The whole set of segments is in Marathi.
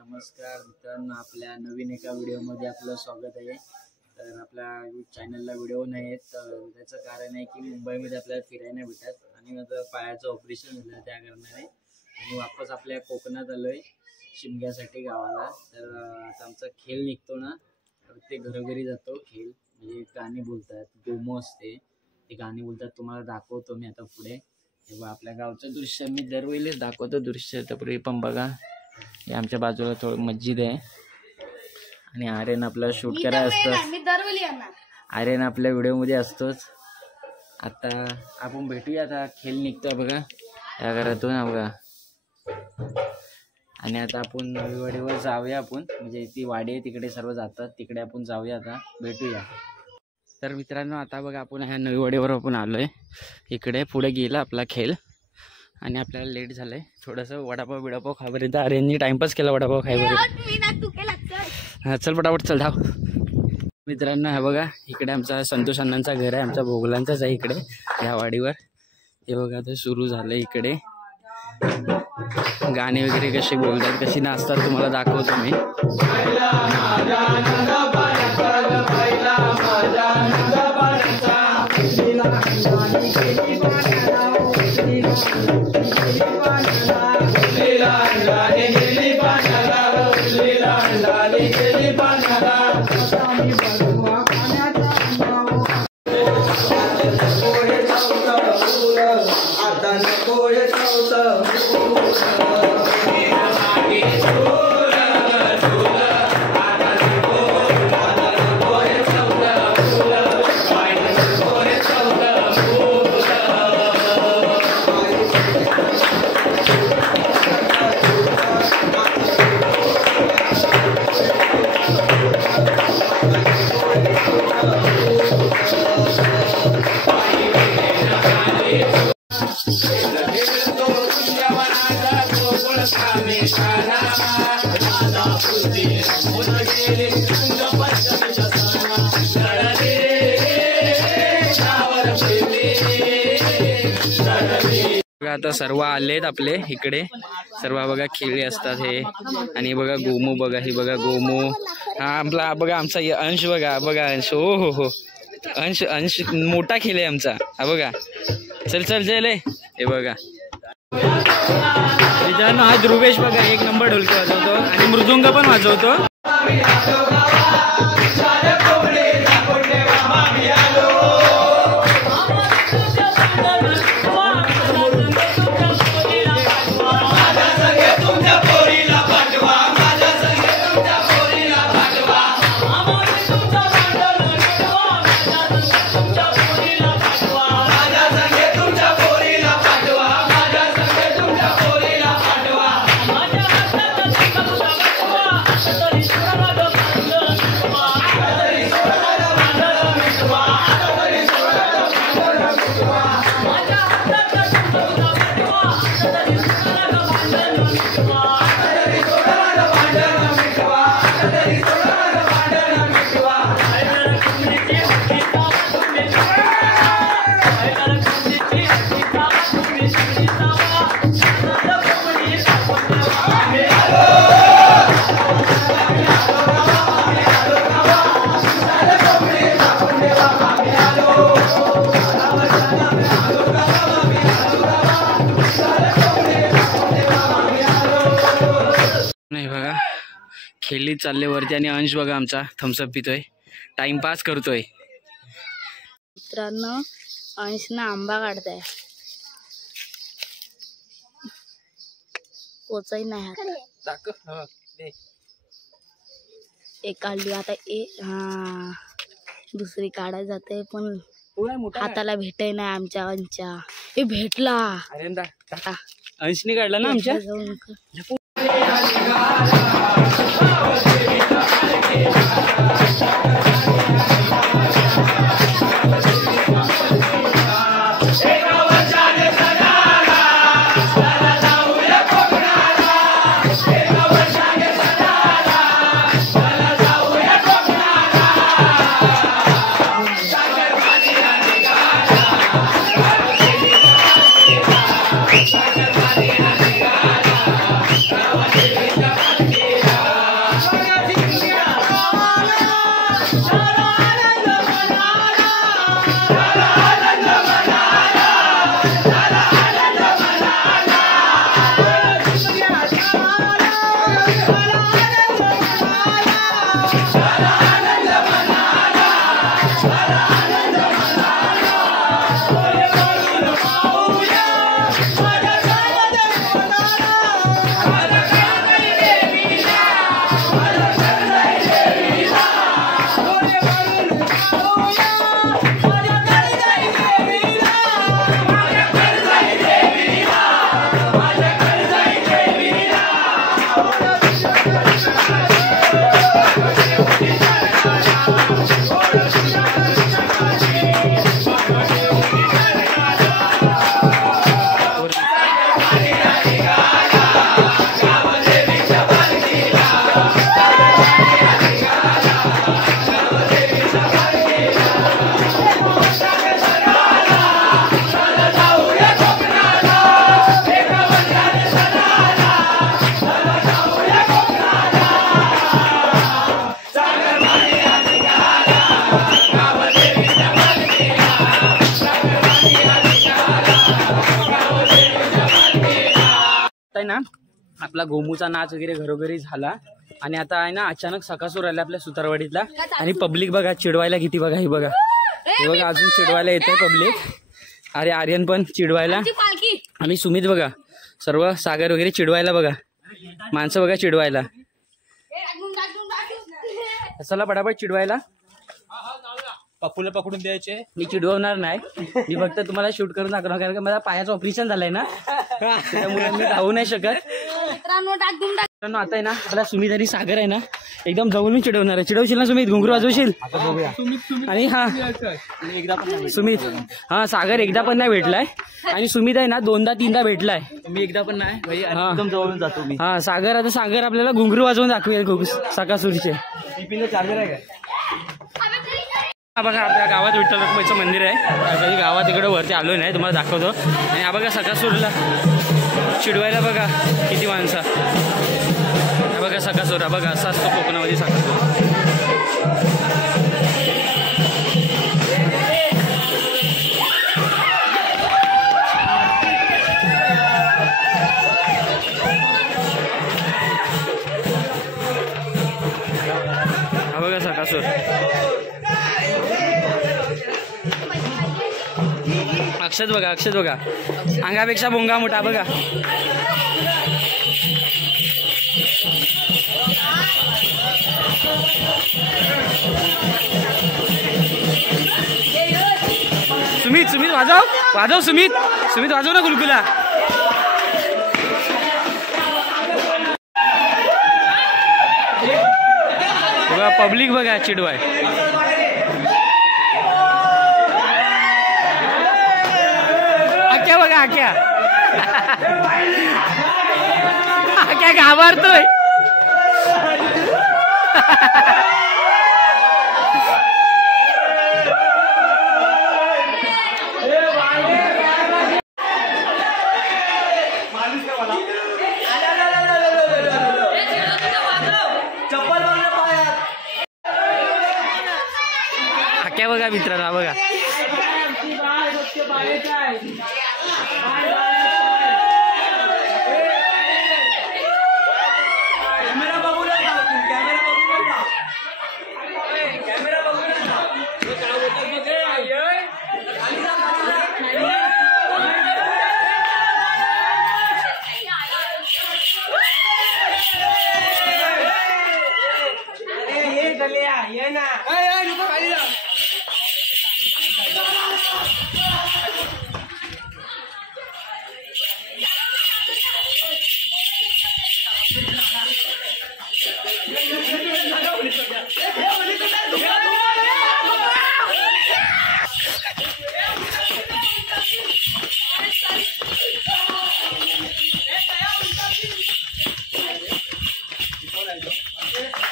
नमस्कार मित्रांनो, आपल्या नवीन एका व्हिडिओमध्ये आपलं स्वागत आहे। तर आपल्या चॅनलला व्हिडिओ नाही आहेत तर त्याचं कारण आहे की मुंबईमध्ये आपल्याला फिरायला नाही भेटत आणि माझं पायाचं ऑपरेशन झालं त्या कारणाने आणि वापस आपल्या कोकणात आलोय शिमग्यासाठी गावाला। तर आता आमचा खेळ निघतो ना, ते घरोघरी जातो खेळ, म्हणजे गाणी बोलतात, गोमो असते ते गाणी बोलतात, तुम्हाला दाखवतो मी आता पुढे। तेव्हा आपल्या गावचं दृश्य मी दरवेळेस दाखवतो दृश्य। तर पण बघा, हे आमच्या बाजूला थोडं मस्जिद आहे आणि आर्यन आपला शूट करायला असतं, आर्यन आपल्या व्हिडिओमध्ये असतोच। आता आपण भेटूया, आता खेळ निघतोय बघा या घरातून बघा। आणि आता आपण नवीवाडीवर जाऊया, आपण म्हणजे ती वाडी आहे तिकडे सर्व जातात, तिकडे आपण जाऊया, आता भेटूया। तर मित्रांनो आता बघा आपण ह्या नवीवाडीवर आपण आलोय, इकडे पुढे गेला आपला खेळ आणि आपल्याला लेट झालंय थोडंसं। वडापाव बिडापाव खायपर्यंत अरेंजनी टाइमपास केला वडापाव खायपर्यंत। हा चल पटापट चल धाव। मित्रांनो हा बघा, इकडे आमचा संतोष अण्णांचा घर आहे, आमचा भोगलांचाच आहे इकडे ह्या वाडीवर। हे बघा ते सुरू झालं, इकडे गाणे वगैरे कसे बोलतात कशी नाचतात तुम्हाला दाखवतो मी। आता सर्व आलेत आपले इकडे, सर्व बघा खेळले असतात हे। आणि बघा गोमू बघा, ही बघा गोमू, हा आपला बघा आमचा अंश बघा, बघा अंश, हो हो हो अंश, अंश मोठा खेळ आहे आमचा हा बघा। चल चल चल हे बघा मित्रांनो, हा ध्रुवेश बघा एक नंबर ढोलकी वाजवतो आणि मृदुंग पण वाजवतो। खेळली चालले वरती आणि अंश बघा आमचा थम्सअप पितोय, टाइमपास करतोय। मित्रांनो अंश ना आंबा काढताय, पोचाई नाही एक काढली आता हा दुसरी काढायला जाते पण हाताला भेटाय नाही आमच्या अंशच्या। हे भेटला, अंशने काढला ना आमच्या। ना आपला गोमूचा नाच वगैरे घरोघरी झाला आणि आता आहे ना अचानक सकासूर आला आपल्या सुतारवाडीतला आणि पब्लिक बघा चिडवायला किती बघा हे बघा अजून चिडवायला येते पब्लिक. अरे आर्यन पण चिडवायला आणि सुमित बघा सर्व सागर वगैरे चिडवायला बघा माणसं बघा चिडवायला. चला पटापट चिडवायला. पप्पूला पकडून द्यायचे. मी चिडवणार नाही मी फक्त तुम्हाला शूट करून दाखवणार कारण का माझ्या पायाचं ऑपरेशन झालंय ना त्यामुळे मी धावू नाही शकत. मित्रांनो आता आहे ना आपला सुमित आणि सागर आहे ना एकदम जवळून चिडवणार आहे. चिडवशील ना सुमित? घुंगरू वाजवशील? आणि हा सुमित हा सागर एकदा पण नाही भेटलाय आणि सुमित आहे ना 2दा-3दा भेटलाय. मी एकदा पण नाही एकदम जवळून जातो मी. हा सागर आपल्याला घुंगरू वाजवून दाखवेल सकासूरचे. चार्जर आहे काय? हा बघा आपल्या गावात विठ्ठल रखुमाईचं मंदिर आहे. कधी गावात इकडे वरती आलो नाही तुम्हाला दाखवतो. आणि हा बघा सकासूरला चिडवायला बघा किती माणसं. हा बघा सकासूर. हा बघा असा असतो कोकणामध्ये सकासूर. हा बघा सकासूर. अक्षत बघा अंगापेक्षा भोंगा मोठा बघा. सुमित वाजव सुमित वाजव ना गुलगुला. बघा पब्लिक बघा चिडवाय. बघा आक्या घाबरतोय. आक्या बघा मित्रांनो बघा.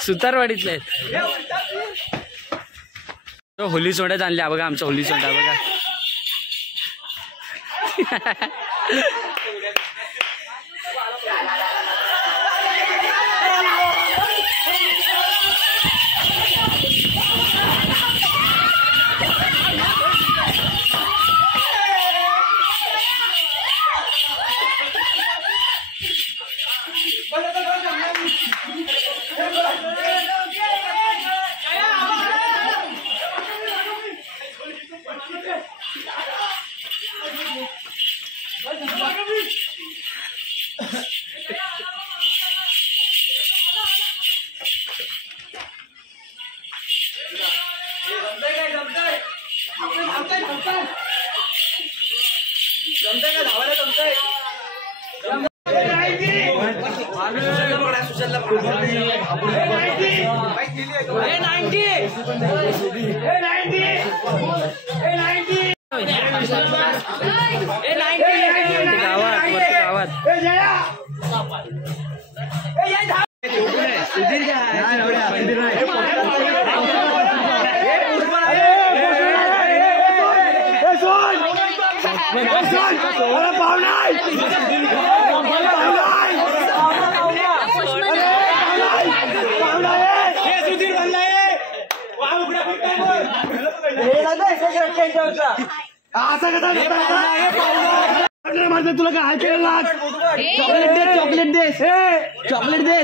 सुतारवाडीतले आहेत. होली सोंड्यात आणल्या बघा आमचा होली सोंडा बघा. तुला काय चॉकलेट दे चॉकलेट दे चॉकलेट दे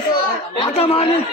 आता माणूस